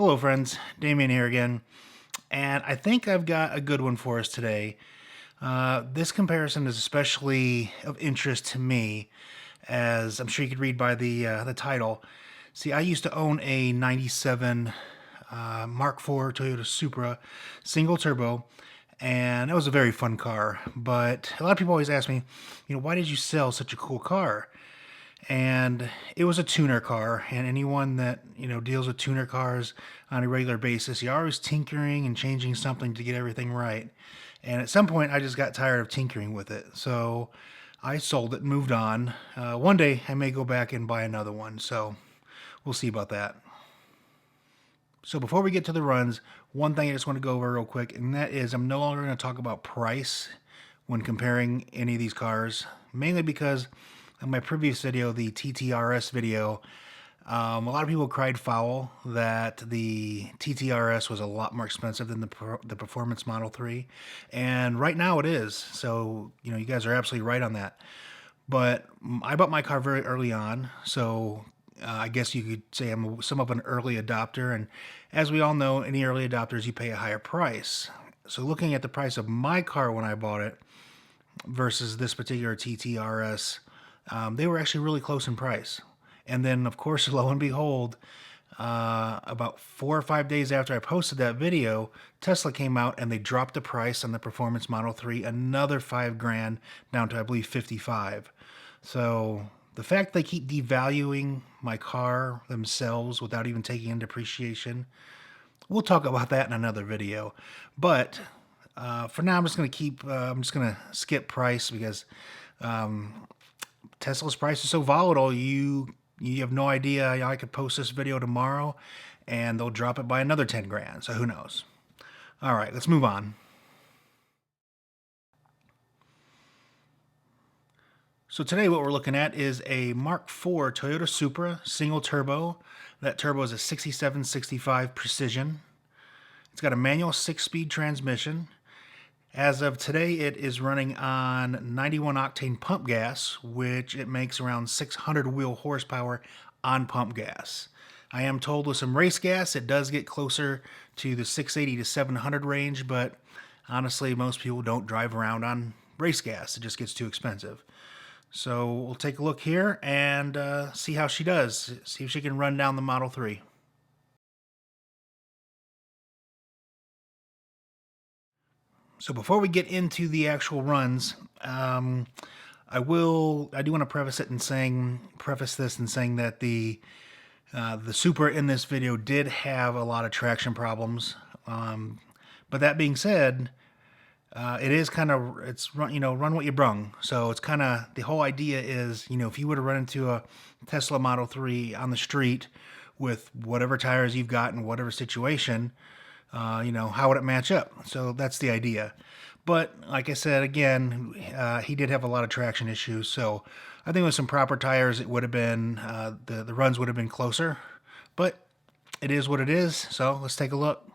Hello friends, Damien here again, and I think I've got a good one for us today. This comparison is especially of interest to me, as I'm sure you could read by the title. See, I used to own a 97 Mark IV Toyota Supra single turbo, and that was a very fun car. But a lot of people always ask me, why did you sell such a cool car? And it was a tuner car, and anyone that deals with tuner cars on a regular basis, you're always tinkering and changing something to get everything right. And at some point I just got tired of tinkering with it, so I sold it and moved on. One day I may go back and buy another one, so we'll see about that. So before we get to the runs, one thing I just want to go over real quick, and that is I'm no longer going to talk about price when comparing any of these cars, mainly because in my previous video, the TTRS video, a lot of people cried foul that the TTRS was a lot more expensive than the Performance Model 3, and right now it is. So, you guys are absolutely right on that. But I bought my car very early on, so I guess you could say I'm some of an early adopter, and as we all know, any early adopters, you pay a higher price. So looking at the price of my car when I bought it versus this particular TTRS, they were actually really close in price. And then, of course, lo and behold, about 4 or 5 days after I posted that video, Tesla came out and they dropped the price on the Performance Model 3 another $5,000 down to, I believe, 55. So the fact they keep devaluing my car themselves without even taking into depreciation, we'll talk about that in another video. But for now, I'm just going to skip price because Tesla's price is so volatile. You have no idea. I could post this video tomorrow and they'll drop it by another 10 grand. So who knows? All right, let's move on. So today what we're looking at is a Mark IV Toyota Supra single turbo. That turbo is a 6765 Precision. It's got a manual 6-speed transmission. As of today, it is running on 91 octane pump gas, which it makes around 600 wheel horsepower on pump gas. I am told with some race gas, it does get closer to the 680 to 700 range, but honestly, most people don't drive around on race gas. It just gets too expensive. So we'll take a look here and see how she does. See if she can run down the Model 3. So before we get into the actual runs, I do want to preface this in saying that the Supra in this video did have a lot of traction problems. But that being said, it is kind of, run what you brung. So it's kind of, the whole idea is, if you were to run into a Tesla Model 3 on the street with whatever tires you've got in whatever situation, how would it match up? So that's the idea. But like I said, again, he did have a lot of traction issues. So I think with some proper tires, it would have been, the runs would have been closer. But it is what it is. So let's take a look.